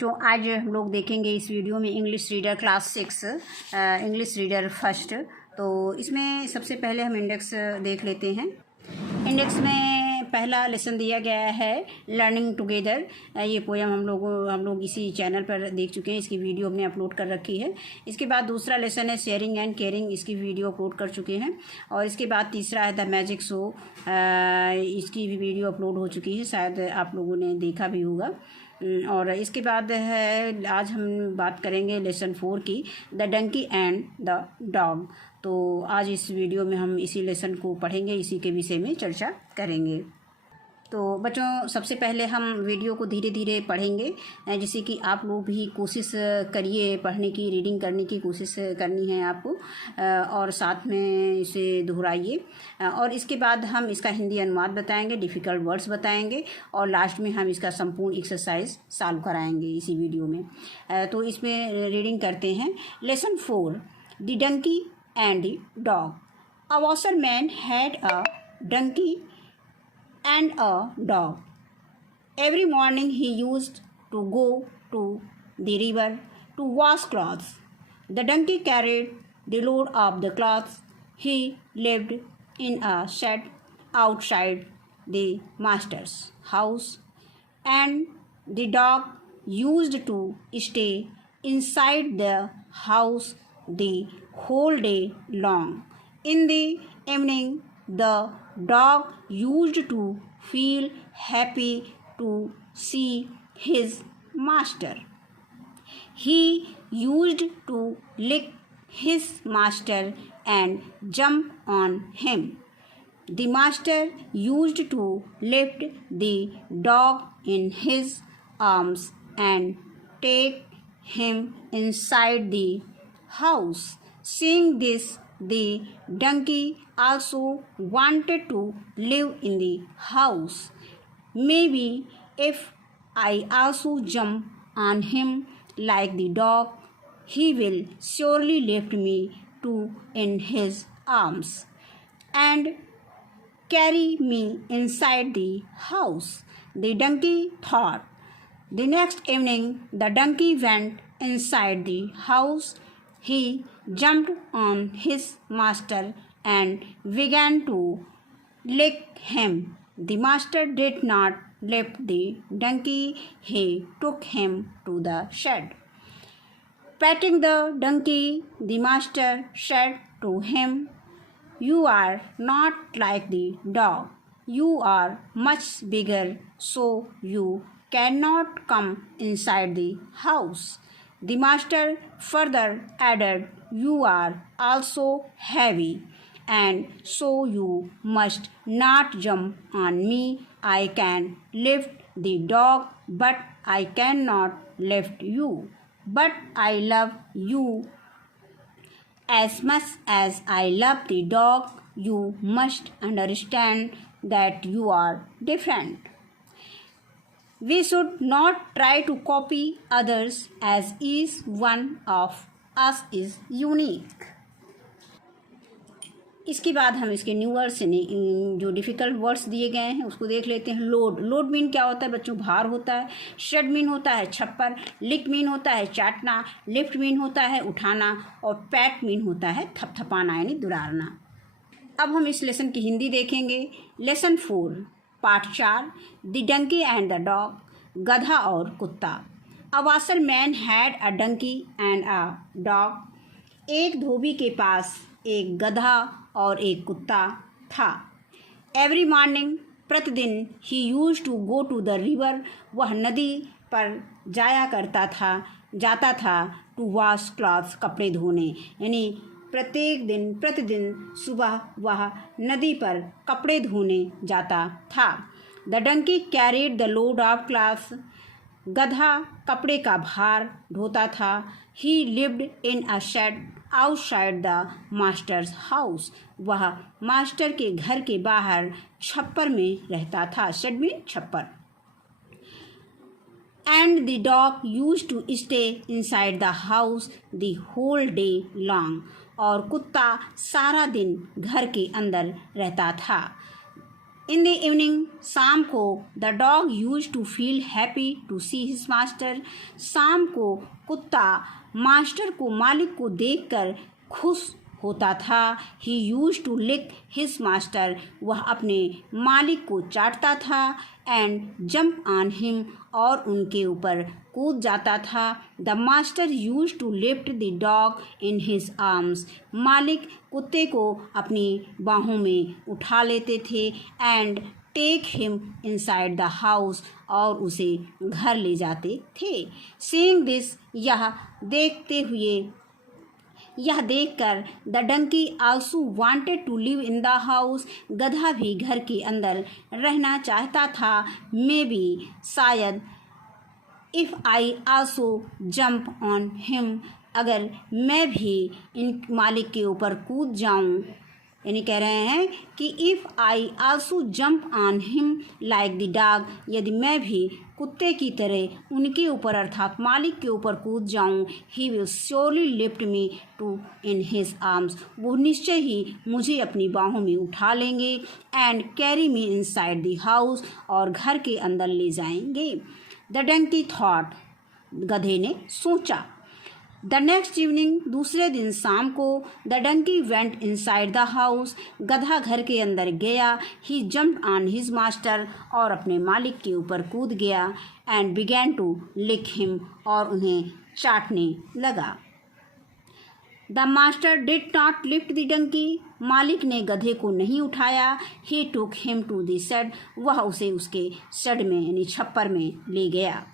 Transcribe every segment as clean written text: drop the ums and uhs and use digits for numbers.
जो आज हम लोग देखेंगे इस वीडियो में English reader class 6 English reader first. तो इसमें सबसे पहले हम इंडेक्स देख लेते हैं। इंडेक्स में पहला लेसन दिया गया है लर्निंग टुगेदर। ये पोयम हम लोग इसी चैनल पर देख चुके हैं, इसकी वीडियो हमने अपलोड कर रखी है। इसके बाद दूसरा लेसन है शेयरिंग एंड केयरिंग, इसकी वीडियो अपलोड कर चुके हैं। और इसके बाद तीसरा है द मैजिक शो, इसकी भी वीडियो अपलोड हो चुकी है, शायद आप लोगों ने देखा भी होगा। और इसके बाद है आज हम बात करेंगे लेसन 4 की, the donkey and the dog. तो आज इस वीडियो में हम इसी लेसन को पढ़ेंगे, इसी के विषय में चर्चा करेंगे। तो बच्चों सबसे पहले हम वीडियो को धीरे धीरे पढ़ेंगे, जिससे कि आप लोग भी कोशिश करिए पढ़ने की, रीडिंग करने की कोशिश करनी है आपको, और साथ में इसे दोहराइए। और इसके बाद हम इसका हिंदी अनुवाद बताएंगे, डिफ़िकल्ट वर्ड्स बताएंगे, और लास्ट में हम इसका संपूर्ण एक्सरसाइज सॉल्व कराएंगे इसी वीडियो में। तो इसमें रीडिंग करते हैं। Lesson 4, the donkey and the dog. A washerman had a donkey and a dog. Every morning he used to go to the river to wash clothes. The donkey carried the load of the clothes. He lived in a shed outside the master's house, and the dog used to stay inside the house the whole day long. In the evening, the dog used to feel happy to see his master. He used to lick his master and jump on him. The master used to lift the dog in his arms and take him inside the house. Seeing this, the donkey also wanted to live in the house. Maybe if I also jump on him like the dog, he will surely lift me too in his arms and carry me inside the house, the donkey thought. The next evening, the donkey went inside the house. He jumped on his master and began to lick him. The master did not lift the donkey. He took him to the shed. Patting the donkey, the master said to him, "You are not like the dog. You are much bigger, so you cannot come inside the house." The master further added, "You are also heavy, and so you must not jump on me. I can lift the dog, but I cannot lift you. But I love you as much as I love the dog. You must understand that you are different. We should not try to copy others, as each one of us is unique." इसके बाद हम इसके new words जो difficult words दिए गए हैं उसको देख लेते हैं। लोड, लोड मीन क्या होता है बच्चों? भार होता है। शेड मीन होता है छप्पर। लिक मीन होता है चाटना। लिफ्ट मीन होता है उठाना। और पैट मीन होता है थपथपाना यानी दुलारना। अब हम इस लेसन की हिंदी देखेंगे। Lesson 4 part 4, the donkey and the dog, गधा और कुत्ता। A washerman had a donkey and a dog. एक धोबी के पास एक गधा और एक कुत्ता था। एवरी मॉर्निंग, प्रतिदिन, he used to go to the river, वह नदी पर जाता था टू वॉश क्लॉथ्स, कपड़े धोने। यानी प्रतिदिन सुबह वह नदी पर कपड़े धोने जाता था। The donkey carried the load of clothes, गधा कपड़े का भार ढोता था। He lived in a shed outside the master's house, वह मास्टर के घर के बाहर छप्पर में रहता था। शेड में छप्पर। And the dog used to stay inside the house the whole day long, और कुत्ता सारा दिन घर के अंदर रहता था। इन द इवनिंग, शाम को, the dog use to feel happy to see his master. शाम को कुत्ता मास्टर को, मालिक को देखकर खुश होता था। He use to lick his master, वह अपने मालिक को चाटता था। एंड जंप ऑन हिम, और उनके ऊपर कूद जाता था। The master use to lift the dog in his arms, मालिक कुत्ते को अपनी बाहों में उठा लेते थे। And take him inside the house, और उसे घर ले जाते थे। सीइंग दिस, यह देखकर the donkey also wanted to live in the house, गधा भी घर के अंदर रहना चाहता था। मे बी, शायद, if I also jump on him, अगर मैं भी इन मालिक के ऊपर कूद जाऊं, यानी कह रहे हैं कि if I also jump on him like the dog, यदि मैं भी कुत्ते की तरह उनके ऊपर अर्थात मालिक के ऊपर कूद जाऊं, he will surely lift me to in his arms, वो निश्चय ही मुझे अपनी बाहों में उठा लेंगे। And carry me inside the house, और घर के अंदर ले जाएंगे। द डंकी थॉट, गधे ने सोचा। द नेक्स्ट इवनिंग, दूसरे दिन शाम को, the donkey went inside the house, गधा घर के अंदर गया। He jumped on his master, और अपने मालिक के ऊपर कूद गया। And began to lick him, और उन्हें चाटने लगा। The master did not lift the donkey, मालिक ने गधे को नहीं उठाया। He took him to the shed, वह उसे उसके शेड में यानी छप्पर में ले गया।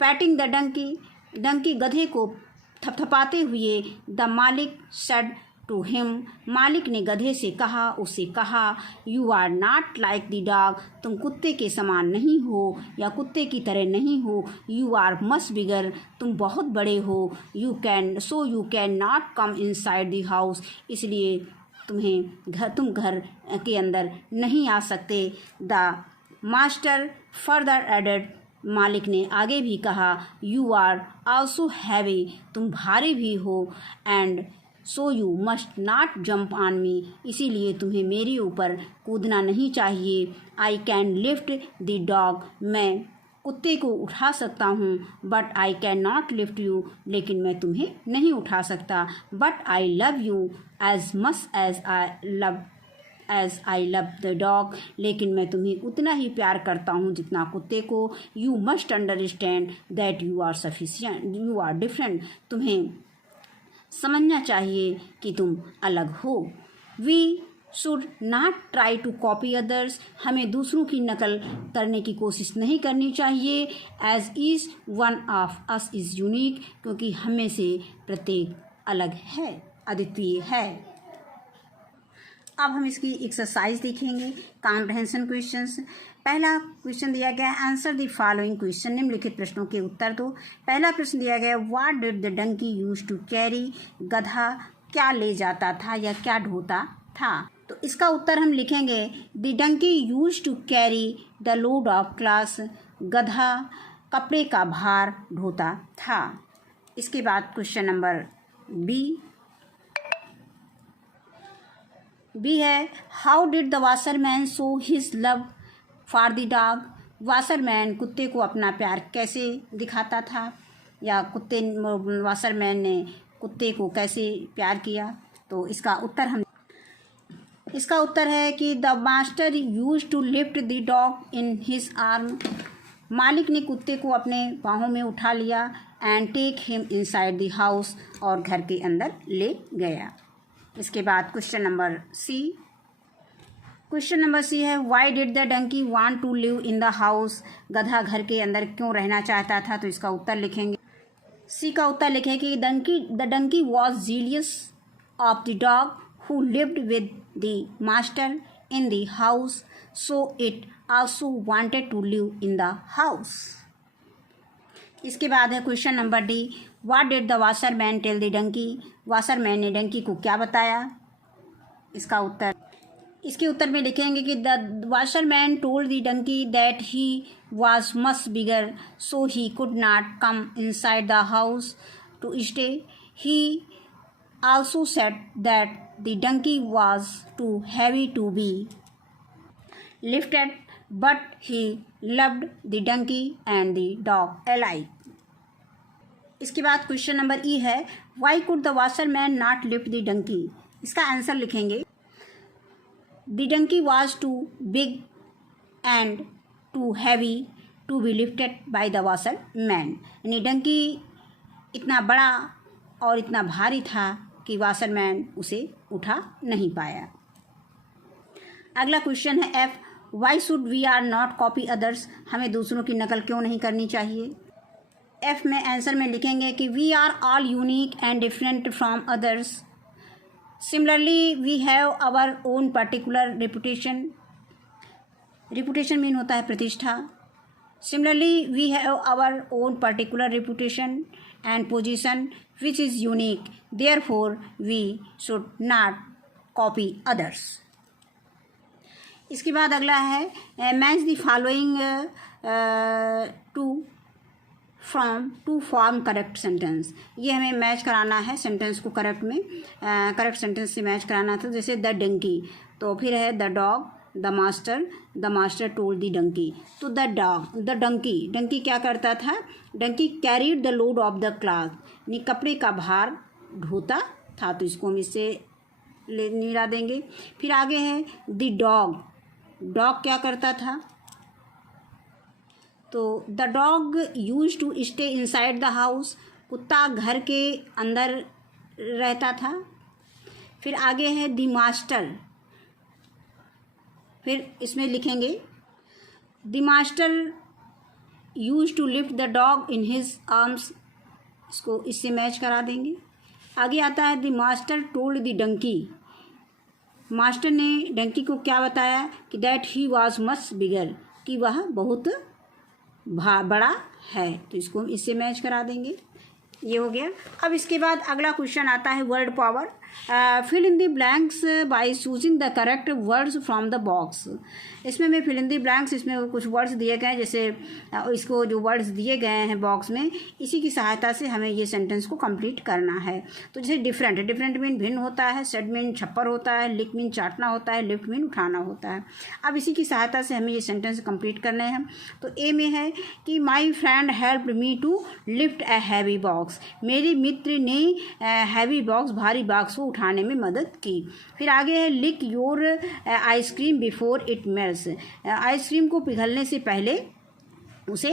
पैटिंग द डंकी, डंकी गधे को थपथपाते हुए, द मालिक सेड टू हिम, मालिक ने गधे से कहा, you are not like the dog, तुम कुत्ते के समान नहीं हो या कुत्ते की तरह नहीं हो। यू आर मच बिगर, तुम बहुत बड़े हो। You can not come inside the house, इसलिए तुम घर के अंदर नहीं आ सकते। द मास्टर फर्दर एडेड, मालिक ने आगे भी कहा, यू आर आल्सो हैवी, तुम भारी भी हो। And so you must not jump on me, इसीलिए तुम्हें मेरे ऊपर कूदना नहीं चाहिए। I can lift the dog, मैं कुत्ते को उठा सकता हूँ। But I can not lift you, लेकिन मैं तुम्हें नहीं उठा सकता। But I love you as much as I love the dog, लेकिन मैं तुम्हें उतना ही प्यार करता हूँ जितना कुत्ते को। You must understand that you are sufficient, you are different, तुम्हें समझना चाहिए कि तुम अलग हो। We should not try to copy others, हमें दूसरों की नकल करने की कोशिश नहीं करनी चाहिए। As each one of us is unique, क्योंकि हमें से प्रत्येक अलग है, अद्वितीय है। अब हम इसकी एक्सरसाइज देखेंगे, कॉम्प्रहेंशन क्वेश्चंस। पहला क्वेश्चन दिया गया है, आंसर द फॉलोइंग क्वेश्चन, निम्नलिखित प्रश्नों के उत्तर दो। पहला प्रश्न दिया गया है, what did the donkey use to carry, गधा क्या ले जाता था या क्या ढोता था। तो इसका उत्तर हम लिखेंगे, the donkey use to carry the load of clothes, गधा कपड़े का भार ढोता था। इसके बाद क्वेश्चन नंबर बी है, how did the washerman show his love for the dog, washerman कुत्ते को अपना प्यार कैसे दिखाता था या वाशरमैन ने कुत्ते को कैसे प्यार किया। तो इसका उत्तर है कि the master use to lift the dog in his arm, मालिक ने कुत्ते को अपने बाहों में उठा लिया। And take him inside the house, और घर के अंदर ले गया। इसके बाद क्वेश्चन नंबर सी है, why did the donkey want to live in the house, गधा घर के अंदर क्यों रहना चाहता था। तो इसका उत्तर लिखेंगे, सी का उत्तर लिखें कि the donkey was jealous of the dog who lived with the master in the house, so it also wanted to live in the house. इसके बाद है question number D, what did the washerman tell the donkey, washerman ने डंकी को क्या बताया। इसके उत्तर में लिखेंगे कि the washerman told the donkey that he was much bigger, so he could not come inside the house to stay. He also said that the donkey was too heavy to be lifted, but he loved the donkey and the dog alike. इसके बाद question number E है, why could the washerman not lift the donkey. इसका answer लिखेंगे, the donkey was too big and too heavy to be lifted by the washerman. यानी donkey इतना बड़ा और इतना भारी था कि वॉशरमैन उसे उठा नहीं पाया। अगला क्वेश्चन है F, why should we are not copy others. हमें दूसरों की नकल क्यों नहीं करनी चाहिए। एफ में आंसर में लिखेंगे कि we are all unique and different from others, similarly we have our own particular reputation. Reputation mean होता है प्रतिष्ठा। Similarly we have our own particular reputation and position which is unique, therefore we should not copy others. इसके बाद अगला है, match the following to form correct sentence. ये हमें match कराना है सेंटेंस को करेक्ट में, करेक्ट सेंटेंस से मैच कराना था। जैसे द डंकी, तो फिर है the dog, the master told the donkey. तो द डॉग, द डंकी क्या करता था, donkey carried the load of the cloth, यानी कपड़े का भार ढोता था। तो इसको हम इससे मिला देंगे। फिर आगे है द डॉग क्या करता था, तो the dog use to stay inside the house, कुत्ता घर के अंदर रहता था। फिर आगे है द मास्टर, फिर इसमें लिखेंगे the master use to lift the dog in his arms, इसको इससे मैच करा देंगे। आगे आता है the master told the donkey, मास्टर ने डंकी को क्या बताया कि that he was much bigger, कि वह बहुत बड़ा है। तो इसको हम इससे मैच करा देंगे। ये हो गया। अब इसके बाद अगला क्वेश्चन आता है word power. Fill in the blanks by choosing the correct words from the box. इसमें मैं फिल इन द ब्लैंक्स, इसमें कुछ वर्ड्स दिए गए हैं, जैसे इसको जो वर्ड्स दिए गए हैं बॉक्स में, इसी की सहायता से हमें ये सेंटेंस को कंप्लीट करना है। तो जैसे डिफरेंट मीन भिन्न होता है, सेड मीन छप्पर होता है, लिक मीन चाटना होता है, लिफ्ट मीन उठाना होता है। अब इसी की सहायता से हमें ये सेंटेंस कंप्लीट करने हैं। तो ए में है कि my friend helped me to lift a heavy box, मेरे मित्र ने हैवी बॉक्स, भारी बॉक्स को उठाने में मदद की। फिर आगे है lick your ice cream before it melts, ice cream को पिघलने से पहले उसे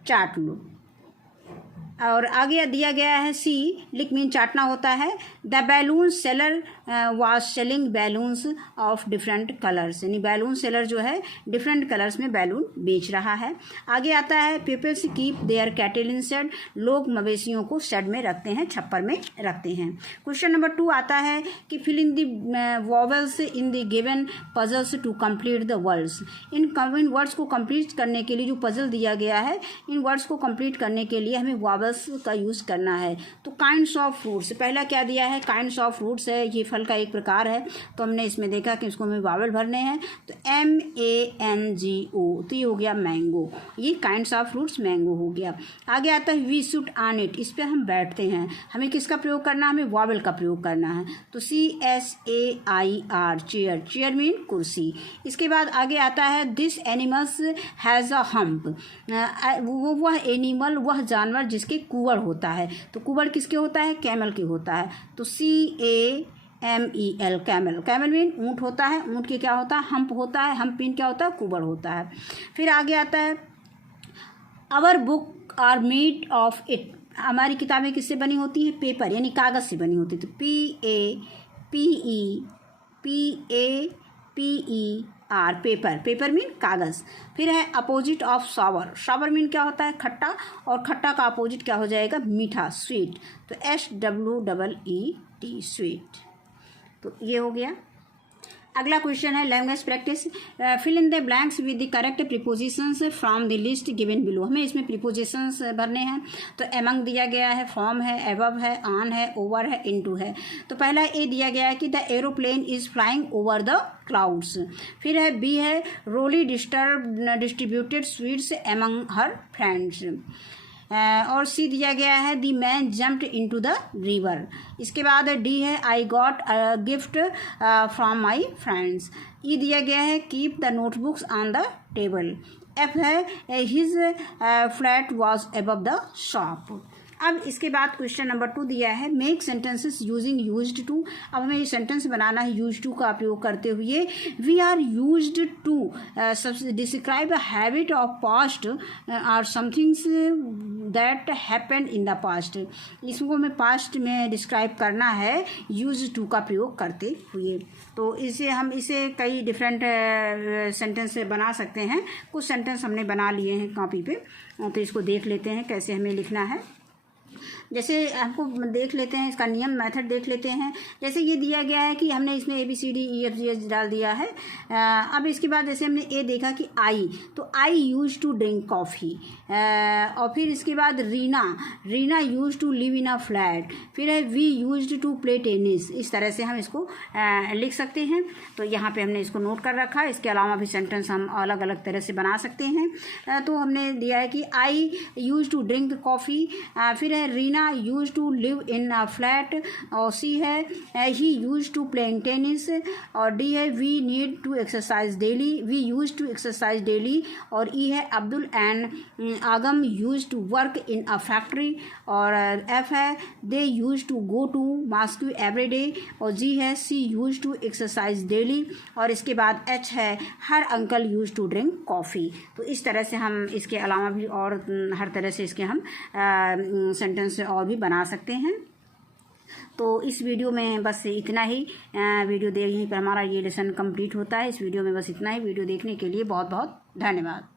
चाट लो। और आगे दिया गया है सी, लिक मीन चाटना होता है। The balloon seller was selling balloons of different colours, यानी बैलून सेलर जो है डिफरेंट कलर्स में बैलून बेच रहा है। आगे आता है peoples keep their cattle in shed, लोग मवेशियों को शेड में रखते हैं, छप्पर में रखते हैं। क्वेश्चन नंबर 2 आता है कि fill in the vowels in the given puzzles to complete the words. इन वर्ड्स को कंप्लीट करने के लिए जो पजल दिया गया है, इन वर्ड्स को कंप्लीट करने के लिए हमें वॉवेल्स का यूज़ करना है। तो काइंड्स ऑफ फ्रूट्स, पहला क्या दिया है, काइंड्स ऑफ फ्रूट्स है, ये फल का एक प्रकार है। तो हमने इसमें देखा कि इसको हमें वावल भरने हैं। तो MANGO, तो ये हो गया मैंगो, ये काइंड्स ऑफ फ्रूट्स मैंगो हो गया। आगे आता है वी शुड ऑन इट, इस पर हम बैठते हैं, हमें किसका प्रयोग करना है, हमें वावल का प्रयोग करना है। तो CHAIR, चेयर, चेयर मीन कुर्सी। इसके बाद आगे आता है this animals has a hump, वह एनिमल, वह जानवर जिसके कुवड़ होता है। तो कुवड़ किसके होता है, कैमल के होता है। तो CAMEL, कैमल, कैमल मीन ऊँट होता है, ऊँट के क्या होता है, हम्प होता है, हम्प मीन क्या होता है, कुवड़ होता है। फिर आगे आता है our book are made of it, हमारी किताबें किससे बनी होती हैं, पेपर यानी कागज़ से बनी होती है। तो PAPER, पेपर, पेपर मीन कागज़। फिर है opposite of sour, sour mean क्या होता है, खट्टा, और खट्टा का अपोजिट क्या हो जाएगा, मीठा, स्वीट। तो SWEET, स्वीट। तो ये हो गया। अगला क्वेश्चन है language practice. Fill in the blanks with the correct prepositions from the list given below. हमें इसमें प्रीपोजिशंस भरने हैं। तो एमंग दिया गया है, फ्रॉम है, एबव है, ऑन है, ओवर है, इनटू है। तो पहला ए दिया गया है कि the aeroplane is flying over the clouds. फिर है बी है Roli distributed sweets among her friends. और सी दिया गया है the man jumped into the river. इसके बाद डी है I got a gift from my friends. E दिया गया है keep the notebooks on the table. F है his flat was above the shop. अब इसके बाद क्वेश्चन नंबर 2 दिया है make sentences using used to. अब हमें ये सेंटेंस बनाना है यूज्ड टू का प्रयोग करते हुए। We are used to describe a habit of past और somethings that happened in the past. इसको हमें पास्ट में डिस्क्राइब करना है यूज्ड टू का प्रयोग करते हुए। तो इसे कई डिफरेंट सेंटेंस बना सकते हैं। कुछ सेंटेंस हमने बना लिए हैं कॉपी पे, तो इसको देख लेते हैं कैसे हमें लिखना है। जैसे हमको देख लेते हैं इसका नियम मेथड देख लेते हैं। जैसे ये दिया गया है कि हमने इसमें ABCDEFG डाल दिया है। अब इसके बाद जैसे हमने ए देखा कि आई, तो I use to drink coffee. और फिर इसके बाद Reena use to live in a flat. फिर है we use to play tennis. इस तरह से हम इसको लिख सकते हैं। तो यहाँ पे हमने इसको नोट कर रखा है। इसके अलावा भी सेंटेंस हम अलग अलग तरह से बना सकते हैं। तो हमने दिया है कि I use to drink coffee. फिर है Reena use to live in a flat. और सी है he use to playing tennis. और डी है we need to exercise daily, we use to exercise daily. और ई है Abdul and Agam use to work in a factory. और F है they use to go to Moscow every day. और G है she use to exercise daily. और इसके बाद H है her uncle use to drink coffee. तो इस तरह से हम इसके अलावा भी और हर तरह से इसके हम सेंटेंस और भी बना सकते हैं। तो इस वीडियो में बस इतना ही। वीडियो यहीं पर हमारा ये लेसन कंप्लीट होता है। इस वीडियो में बस इतना ही। वीडियो देखने के लिए बहुत बहुत धन्यवाद।